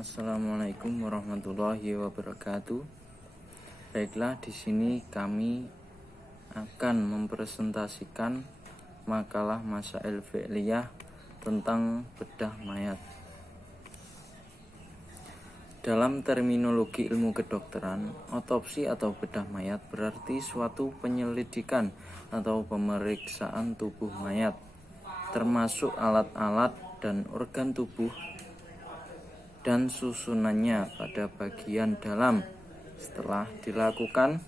Assalamualaikum warahmatullahi wabarakatuh. Baiklah, di sini kami akan mempresentasikan makalah Masail Fi'liyah tentang bedah mayat. Dalam terminologi ilmu kedokteran, otopsi atau bedah mayat berarti suatu penyelidikan atau pemeriksaan tubuh mayat, termasuk alat-alat dan organ tubuh dan susunannya pada bagian dalam. Setelah dilakukan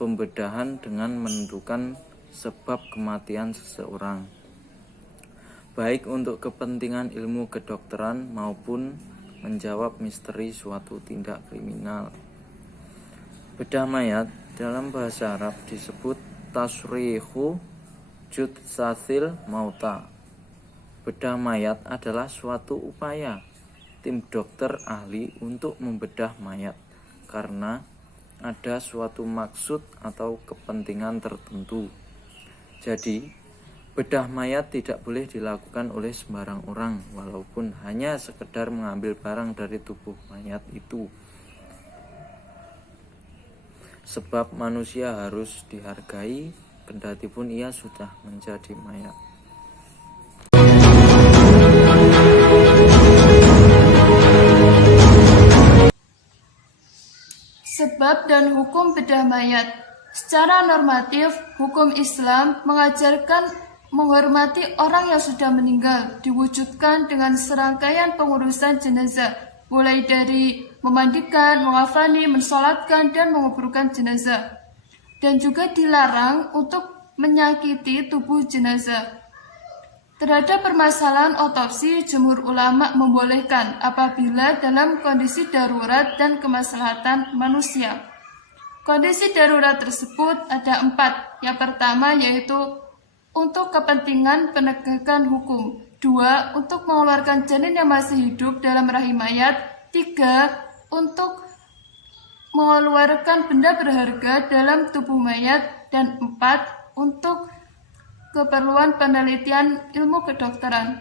pembedahan dengan menentukan sebab kematian seseorang, baik untuk kepentingan ilmu kedokteran maupun menjawab misteri suatu tindak kriminal. Bedah mayat dalam bahasa Arab disebut tasrihu jutsasil mauta. Bedah mayat adalah suatu upaya tim dokter ahli untuk membedah mayat karena ada suatu maksud atau kepentingan tertentu. Jadi, bedah mayat tidak boleh dilakukan oleh sembarang orang, walaupun hanya sekedar mengambil barang dari tubuh mayat itu. Sebab manusia harus dihargai, kendatipun ia sudah menjadi mayat. Sebab dan hukum bedah mayat. Secara normatif, hukum Islam mengajarkan menghormati orang yang sudah meninggal, diwujudkan dengan serangkaian pengurusan jenazah, mulai dari memandikan, mengafani, mensolatkan, dan menguburkan jenazah. Dan juga dilarang untuk menyakiti tubuh jenazah. Terhadap permasalahan otopsi, jumhur ulama membolehkan apabila dalam kondisi darurat dan kemaslahatan manusia. Kondisi darurat tersebut ada 4. Yang pertama yaitu untuk kepentingan penegakan hukum. 2. Untuk mengeluarkan janin yang masih hidup dalam rahim mayat. 3. Untuk mengeluarkan benda berharga dalam tubuh mayat. Dan 4. Untuk keperluan penelitian ilmu kedokteran.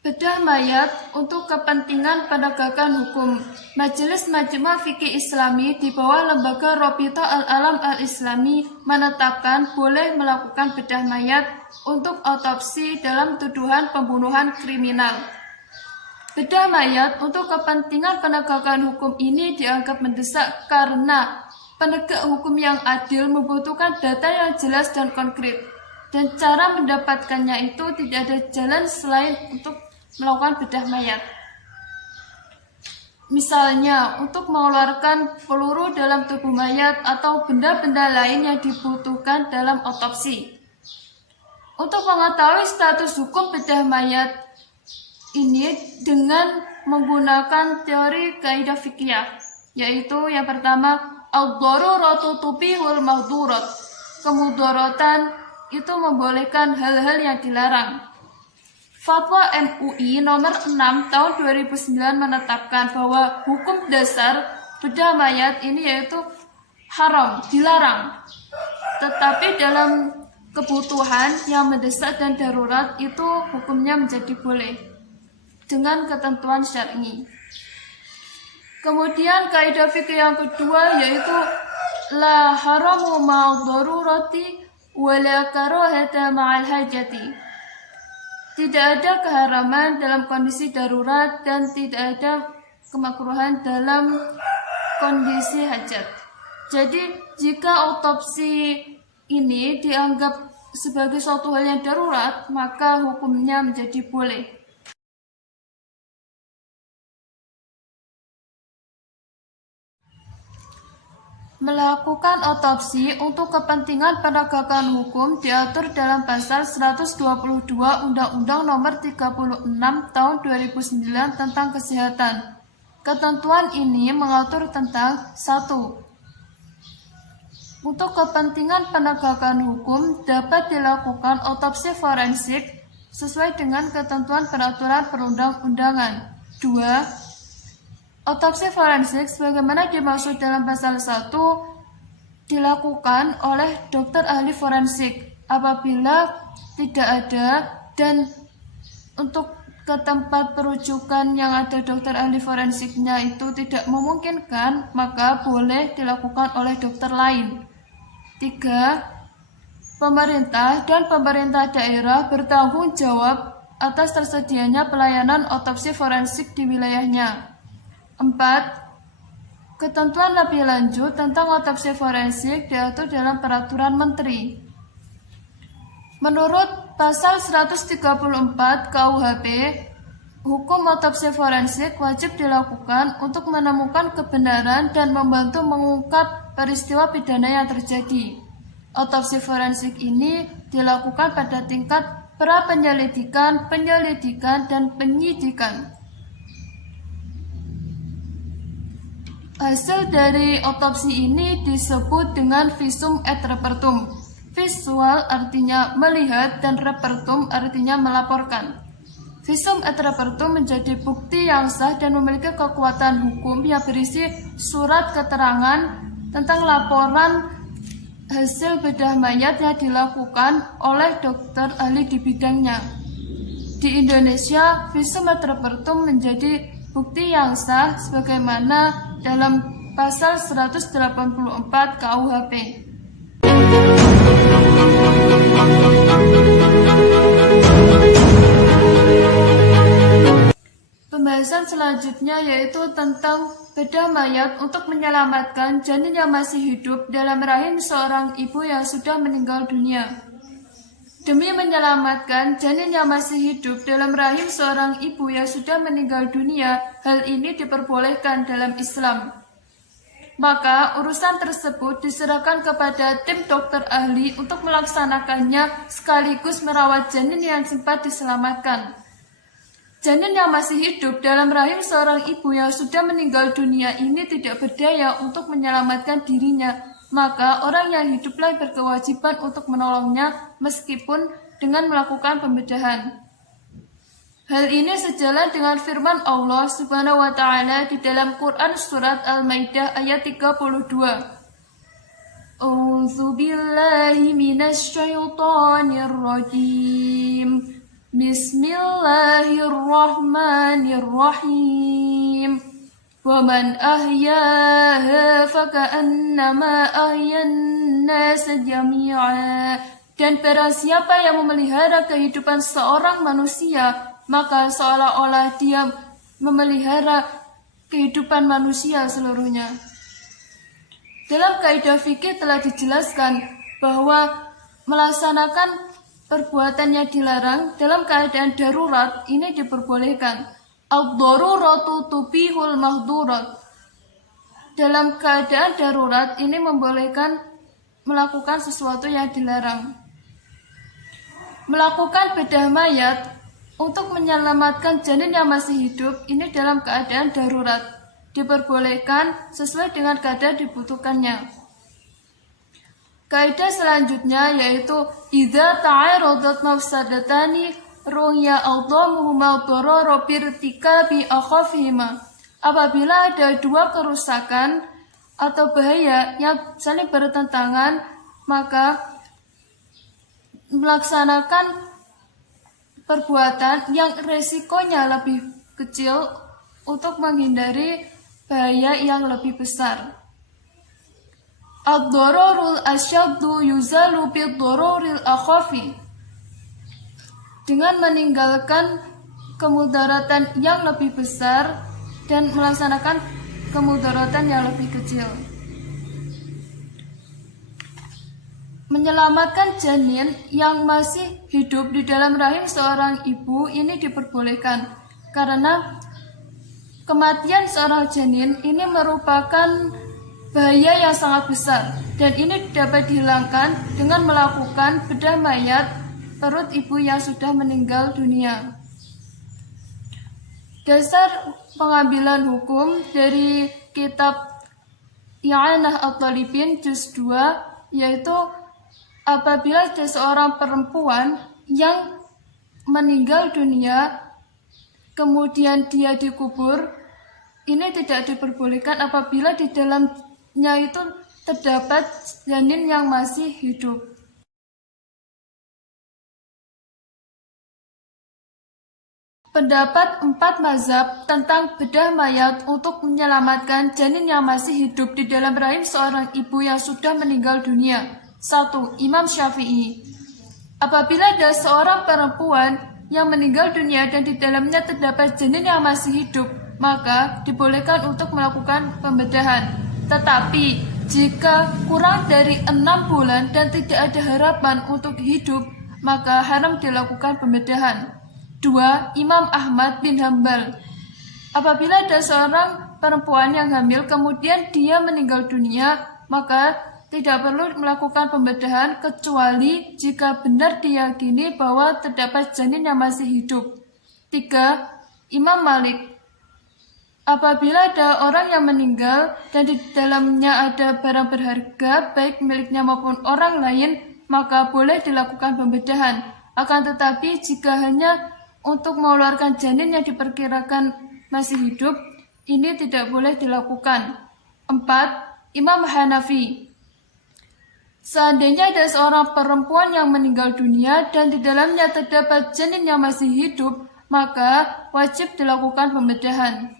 Bedah mayat untuk kepentingan penegakan hukum. Majelis Majma' Fikih Islami di bawah lembaga Rabita Al-Alam Al-Islami menetapkan boleh melakukan bedah mayat untuk otopsi dalam tuduhan pembunuhan kriminal. Bedah mayat untuk kepentingan penegakan hukum ini dianggap mendesak karena penegak hukum yang adil membutuhkan data yang jelas dan konkret. Dan cara mendapatkannya itu tidak ada jalan selain untuk melakukan bedah mayat. Misalnya, untuk mengeluarkan peluru dalam tubuh mayat atau benda-benda lain yang dibutuhkan dalam otopsi. Untuk mengetahui status hukum bedah mayat ini dengan menggunakan teori kaidah fikih, yaitu yang pertama ad-daruratu tubihul mahdurat. Kemudaratan itu membolehkan hal-hal yang dilarang. Fatwa MUI nomor 6 tahun 2009 menetapkan bahwa hukum dasar bedah mayat ini yaitu haram, dilarang. Tetapi dalam kebutuhan yang mendesak dan darurat itu hukumnya menjadi boleh dengan ketentuan syar'i. Kemudian kaidah fikih yang kedua yaitu la haramu ma'al darurati wa la karahata ma'al hajati. Tidak ada keharaman dalam kondisi darurat dan tidak ada kemakruhan dalam kondisi hajat. Jadi jika otopsi ini dianggap sebagai suatu hal yang darurat, maka hukumnya menjadi boleh. Melakukan otopsi untuk kepentingan penegakan hukum diatur dalam pasal 122 Undang-Undang Nomor 36 Tahun 2009 tentang Kesehatan. Ketentuan ini mengatur tentang 1. Untuk kepentingan penegakan hukum dapat dilakukan otopsi forensik sesuai dengan ketentuan peraturan perundang-undangan. 2. Otopsi forensik sebagaimana dimaksud dalam pasal 1 dilakukan oleh dokter ahli forensik apabila tidak ada, dan untuk ke tempat perujukan yang ada dokter ahli forensiknya itu tidak memungkinkan, maka boleh dilakukan oleh dokter lain. 3. Pemerintah dan pemerintah daerah bertanggung jawab atas tersedianya pelayanan otopsi forensik di wilayahnya. 4. Ketentuan lebih lanjut tentang otopsi forensik diatur dalam peraturan menteri. Menurut pasal 134 KUHP, hukum otopsi forensik wajib dilakukan untuk menemukan kebenaran dan membantu mengungkap peristiwa pidana yang terjadi. Otopsi forensik ini dilakukan pada tingkat pra-penyelidikan, penyelidikan, dan penyidikan. Hasil dari otopsi ini disebut dengan visum et repertum. Visual artinya melihat dan repertum artinya melaporkan. Visum et repertum menjadi bukti yang sah dan memiliki kekuatan hukum yang berisi surat keterangan tentang laporan hasil bedah mayat yang dilakukan oleh dokter ahli di bidangnya. Di Indonesia, visum et repertum menjadi bukti yang sah sebagaimana dalam pasal 184 KUHP. Pembahasan selanjutnya yaitu tentang bedah mayat untuk menyelamatkan janin yang masih hidup dalam rahim seorang ibu yang sudah meninggal dunia. Demi menyelamatkan janin yang masih hidup dalam rahim seorang ibu yang sudah meninggal dunia, hal ini diperbolehkan dalam Islam. Maka urusan tersebut diserahkan kepada tim dokter ahli untuk melaksanakannya sekaligus merawat janin yang sempat diselamatkan. Janin yang masih hidup dalam rahim seorang ibu yang sudah meninggal dunia ini tidak berdaya untuk menyelamatkan dirinya, maka orang yang hiduplah berkewajiban untuk menolongnya meskipun dengan melakukan pembedahan. Hal ini sejalan dengan firman Allah Subhanahu wa taala di dalam Quran surat Al-Maidah ayat 32. A'udzu billahi minasy syaithanir rajim. Bismillahirrahmanirrahim. Wa man ahyaha faka'annama ahyan nas jami'a. Dan barang siapa yang memelihara kehidupan seorang manusia, maka seolah-olah dia memelihara kehidupan manusia seluruhnya. Dalam kaidah fikih telah dijelaskan bahwa melaksanakan perbuatan yang dilarang dalam keadaan darurat ini diperbolehkan. Ad-daruratu tubihul mahdurat. Dalam keadaan darurat ini membolehkan melakukan sesuatu yang dilarang. Melakukan bedah mayat untuk menyelamatkan janin yang masih hidup ini dalam keadaan darurat diperbolehkan sesuai dengan keadaan dibutuhkannya. Kaidah selanjutnya yaitu idza ta'aradat mafsadatani ru'ya awdamuhuma dharara birtikabi akhafihima. Apabila ada dua kerusakan atau bahaya yang saling bertentangan, maka melaksanakan perbuatan yang resikonya lebih kecil untuk menghindari bahaya yang lebih besar. Ad-dararul asyaddu yuzalu bid-dararil akhafi. Dengan meninggalkan kemudaratan yang lebih besar dan melaksanakan kemudaratan yang lebih kecil. Menyelamatkan janin yang masih hidup di dalam rahim seorang ibu ini diperbolehkan karena kematian seorang janin ini merupakan bahaya yang sangat besar dan ini dapat dihilangkan dengan melakukan bedah mayat perut ibu yang sudah meninggal dunia. Dasar pengambilan hukum dari kitab I'anah at-Talibin juz 2 yaitu apabila ada seorang perempuan yang meninggal dunia kemudian dia dikubur, ini tidak diperbolehkan apabila di dalamnya itu terdapat janin yang masih hidup. Pendapat 4 mazhab tentang bedah mayat untuk menyelamatkan janin yang masih hidup di dalam rahim seorang ibu yang sudah meninggal dunia. 1. Imam Syafi'i. Apabila ada seorang perempuan yang meninggal dunia dan di dalamnya terdapat janin yang masih hidup, maka dibolehkan untuk melakukan pembedahan. Tetapi jika kurang dari 6 bulan dan tidak ada harapan untuk hidup, maka haram dilakukan pembedahan. 2. Imam Ahmad bin Hambal. Apabila ada seorang perempuan yang hamil kemudian dia meninggal dunia, maka tidak perlu melakukan pembedahan kecuali jika benar diyakini bahwa terdapat janin yang masih hidup. 3. Imam Malik. Apabila ada orang yang meninggal dan di dalamnya ada barang berharga baik miliknya maupun orang lain, maka boleh dilakukan pembedahan. Akan tetapi jika hanya untuk mengeluarkan janin yang diperkirakan masih hidup, ini tidak boleh dilakukan. 4. Imam Hanafi. Seandainya ada seorang perempuan yang meninggal dunia dan di dalamnya terdapat janin yang masih hidup, maka wajib dilakukan pembedahan.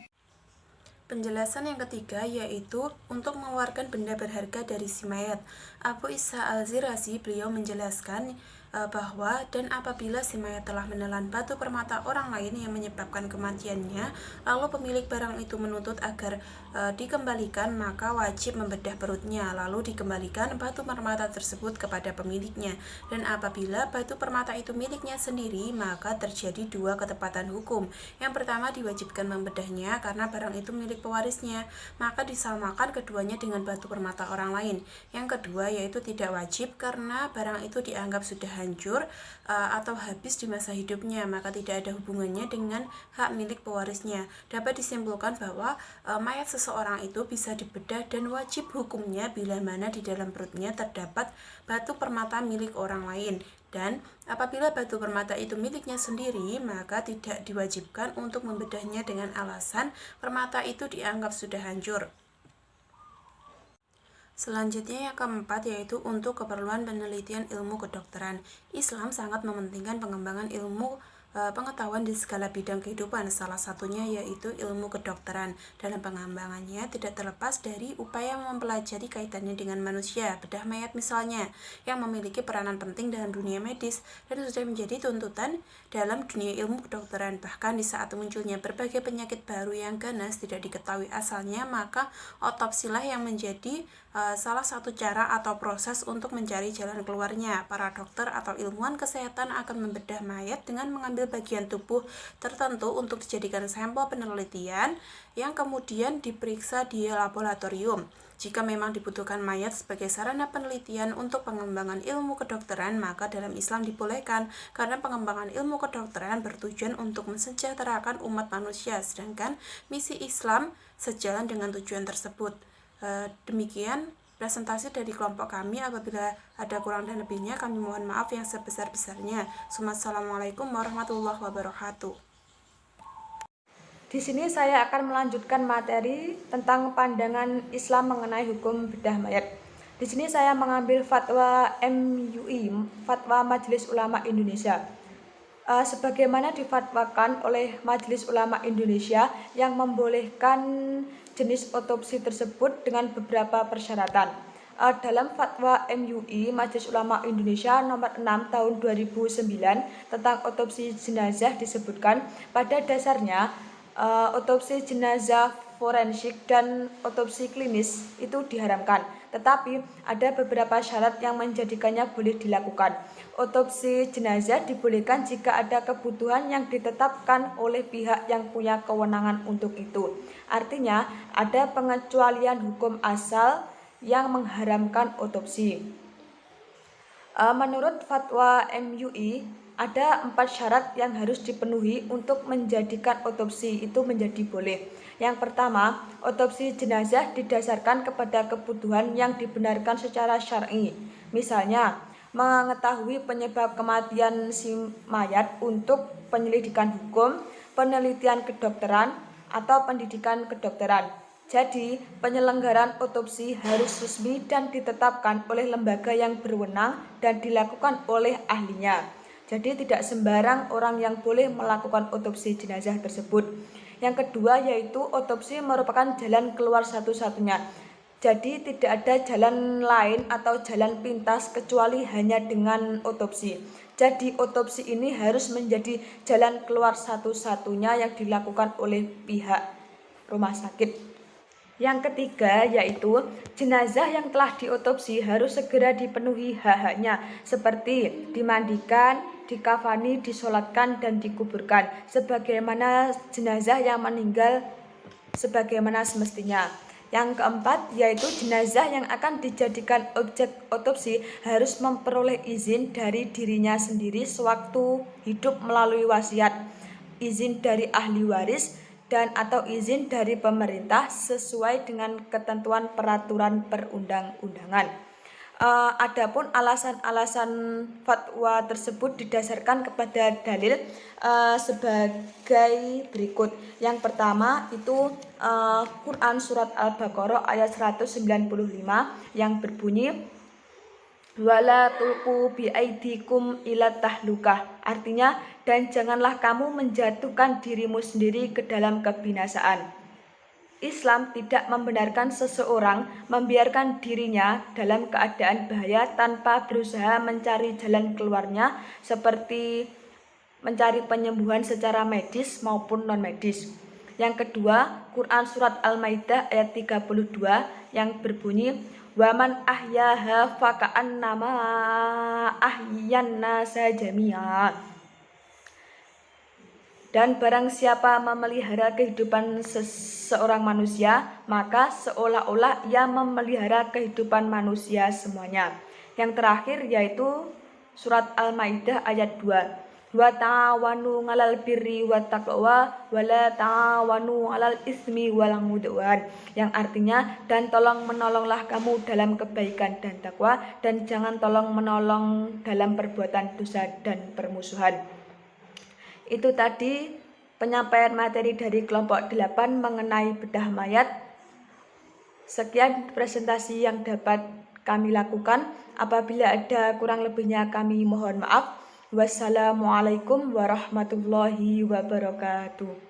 Penjelasan yang ketiga yaitu untuk mengeluarkan benda berharga dari si mayat. Abu Isa Al-Zirazi beliau menjelaskan bahwa dan apabila si mayat telah menelan batu permata orang lain yang menyebabkan kematiannya, lalu pemilik barang itu menuntut agar dikembalikan, maka wajib membedah perutnya lalu dikembalikan batu permata tersebut kepada pemiliknya. Dan apabila batu permata itu miliknya sendiri, maka terjadi dua ketepatan hukum. Yang pertama, diwajibkan membedahnya karena barang itu milik pewarisnya, maka disamakan keduanya dengan batu permata orang lain. Yang kedua yaitu tidak wajib karena barang itu dianggap sudah hancur atau habis di masa hidupnya, maka tidak ada hubungannya dengan hak milik pewarisnya. Dapat disimpulkan bahwa mayat seseorang itu bisa dibedah dan wajib hukumnya bila mana di dalam perutnya terdapat batu permata milik orang lain. Dan apabila batu permata itu miliknya sendiri, maka tidak diwajibkan untuk membedahnya dengan alasan permata itu dianggap sudah hancur. Selanjutnya yang keempat yaitu untuk keperluan penelitian ilmu kedokteran. Islam sangat mementingkan pengembangan ilmu pengetahuan di segala bidang kehidupan, salah satunya yaitu ilmu kedokteran. Dalam pengembangannya tidak terlepas dari upaya mempelajari kaitannya dengan manusia. Bedah mayat misalnya, yang memiliki peranan penting dalam dunia medis dan sudah menjadi tuntutan dalam dunia ilmu kedokteran. Bahkan di saat munculnya berbagai penyakit baru yang ganas tidak diketahui asalnya, maka otopsilah yang menjadi salah satu cara atau proses untuk mencari jalan keluarnya. Para dokter atau ilmuwan kesehatan akan membedah mayat dengan mengambil bagian tubuh tertentu untuk dijadikan sampel penelitian yang kemudian diperiksa di laboratorium. Jika memang dibutuhkan mayat sebagai sarana penelitian untuk pengembangan ilmu kedokteran, maka dalam Islam dibolehkan karena pengembangan ilmu kedokteran bertujuan untuk mensejahterakan umat manusia, sedangkan misi Islam sejalan dengan tujuan tersebut. Demikian presentasi dari kelompok kami. Apabila ada kurang dan lebihnya, kami mohon maaf yang sebesar-besarnya. Assalamualaikum warahmatullahi wabarakatuh. Di sini saya akan melanjutkan materi tentang pandangan Islam mengenai hukum bedah mayat. Di sini saya mengambil fatwa MUI, Fatwa Majelis Ulama Indonesia. Sebagaimana difatwakan oleh Majelis Ulama Indonesia yang membolehkan jenis otopsi tersebut dengan beberapa persyaratan. Dalam fatwa MUI Majelis Ulama Indonesia nomor 6 tahun 2009 tentang otopsi jenazah disebutkan pada dasarnya otopsi jenazah forensik dan otopsi klinis itu diharamkan, tetapi ada beberapa syarat yang menjadikannya boleh dilakukan. Otopsi jenazah dibolehkan jika ada kebutuhan yang ditetapkan oleh pihak yang punya kewenangan untuk itu. Artinya, ada pengecualian hukum asal yang mengharamkan otopsi. Menurut fatwa MUI, ada 4 syarat yang harus dipenuhi untuk menjadikan otopsi itu menjadi boleh. Yang pertama, otopsi jenazah didasarkan kepada kebutuhan yang dibenarkan secara syar'i. Misalnya, mengetahui penyebab kematian si mayat untuk penyelidikan hukum, penelitian kedokteran, atau pendidikan kedokteran. Jadi, penyelenggaraan otopsi harus resmi dan ditetapkan oleh lembaga yang berwenang dan dilakukan oleh ahlinya. Jadi tidak sembarang orang yang boleh melakukan otopsi jenazah tersebut. Yang kedua yaitu otopsi merupakan jalan keluar satu-satunya. Jadi tidak ada jalan lain atau jalan pintas kecuali hanya dengan otopsi. Jadi otopsi ini harus menjadi jalan keluar satu-satunya yang dilakukan oleh pihak rumah sakit. Yang ketiga yaitu jenazah yang telah diotopsi harus segera dipenuhi hak-haknya seperti dimandikan, dikafani, disolatkan, dan dikuburkan sebagaimana jenazah yang meninggal sebagaimana semestinya. Yang keempat yaitu jenazah yang akan dijadikan objek otopsi harus memperoleh izin dari dirinya sendiri sewaktu hidup melalui wasiat, izin dari ahli waris, dan atau izin dari pemerintah sesuai dengan ketentuan peraturan perundang-undangan. Adapun alasan-alasan fatwa tersebut didasarkan kepada dalil sebagai berikut. Yang pertama itu Quran surat Al-Baqarah ayat 195 yang berbunyi wala tulqu biaidikum ila tahlukah, artinya dan janganlah kamu menjatuhkan dirimu sendiri ke dalam kebinasaan. Islam tidak membenarkan seseorang membiarkan dirinya dalam keadaan bahaya tanpa berusaha mencari jalan keluarnya seperti mencari penyembuhan secara medis maupun non-medis. Yang kedua, Quran surat Al-Maidah ayat 32 yang berbunyi waman ahyaha faka'annama ahyan nasa jami'a. Dan barang siapa memelihara kehidupan seorang manusia, maka seolah-olah ia memelihara kehidupan manusia semuanya. Yang terakhir yaitu surat Al-Maidah ayat 2. Wa ta'awanu 'alal birri wat taqwa wa la ta'awanu 'alal ismi wal 'udwan, yang artinya dan tolong menolonglah kamu dalam kebaikan dan takwa dan jangan tolong menolong dalam perbuatan dosa dan permusuhan. Itu tadi penyampaian materi dari kelompok 8 mengenai bedah mayat. Sekian presentasi yang dapat kami lakukan. Apabila ada kurang lebihnya kami mohon maaf. Wassalamualaikum warahmatullahi wabarakatuh.